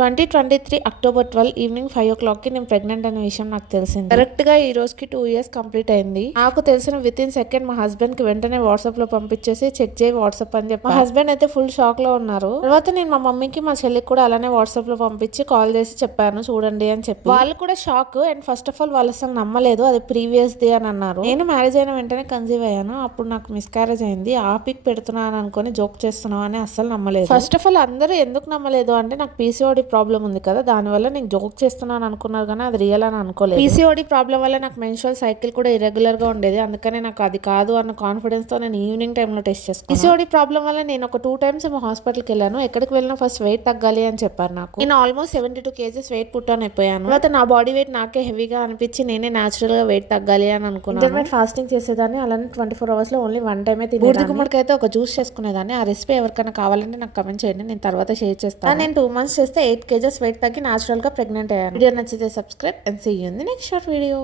Twenty twenty three October twelve evening five ఓ క్లాక్కి నేను pregnant అనే విషయం నాకు తెలిసింది. కరెక్ట్గా ఈ రోజుకి టూ ఇయర్స్ కంప్లీట్ అయింది. నాకు తెలిసిన విత్ ఇన్ సెకండ్ మా హస్బెండ్కి వెంటనే వాట్సాప్లో పంపించేసి చెక్ చేయి వాట్సాప్ అని చెప్పి. మా హస్బెండ్ అయితే ఫుల్ షాక్లో ఉన్నారు. తర్వాత నేను మా మమ్మీకి మా చెల్లికి కూడా అలానే వాట్సాప్లో పంపించి కాల్ చేసి చెప్పాను చూడండి అని చెప్పి. వాళ్ళు కూడా shock. And first of all వాళ్ళు అసలు నమ్మలేదు. అది ప్రీవియస్ డే అని అన్నారు. నేను మ్యారేజ్ అయిన వెంటనే కన్సీవ్ అయ్యాను. అప్పుడు నాకు మిస్క్యారేజ్ అయింది. ఆ పిక్ పెడుతున్నాను అనుకుని జోక్ చేస్తున్నావు అని అస్సలు నమ్మలేదు. ఫస్ట్ ఆఫ్ ఆల్ అందరూ ఎందుకు నమ్మలేదు అంటే నాకు పీసీఓడి ప్రాబ్లం ఉంది కదా దానివల్ల నేను జోక్ చేస్తున్నాను అనుకున్నారు కానీ అది రియల్ అని అనుకోలేదు. పీసీఓడి ప్రాబ్లం వల్ల నాకు మెన్స్ట్రల్ సైకిల్ కూడా ఇరెగ్యులర్గా ఉండేది అందుకనే నాకు అది కాదు అన్న కాన్ఫిడెన్స్తో నేను ఈవినింగ్ టైంలో టెస్ట్ చేసుకున్నాను పీసీఓడి ప్రాబ్లం వల్ల నేను ఒక టూ టైమ్స్ హాస్పిటల్కి వెళ్ళాను ఎక్కడికి వెళ్ళినా ఫస్ట్ వెయిట్ తగ్గాలి అని చెప్పారు నాకు. నేను almost seventy two kgs weight పుట్టాను అయిపోయాను. తర్వాత నా బాడీ వెయిట్ నాకే హెవీగా అనిపించి నేనే న్యాచురల్గా వెయిట్ తగ్గాలి అని అనుకున్నాను. ఇంటర్మీడియట్ ఫాస్టింగ్ చేసేదాన్ని అలానే ట్వంటీ ఫోర్ అవర్స్లో ఓన్లీ వన్ టైమే తిని బూడిద గుమ్మడికైతే ఒక జ్యూస్ చేసుకునేదాన్ని. ఆ రెసిపీ ఎవరికైనా కావాలంటే నాకు కమెంట్ చేయండి నేను తర్వాత షేర్ చేస్తాను. నేను టూ మంత్స్ చేస్తే ఎయిట్ ఎయిట్ కేజెస్ వెయిట్ తగ్గి న్యాచురల్గా ప్రెగ్నెంట్ అయ్యాను. వీడియో నచ్చితే subscribe and see in the next short video.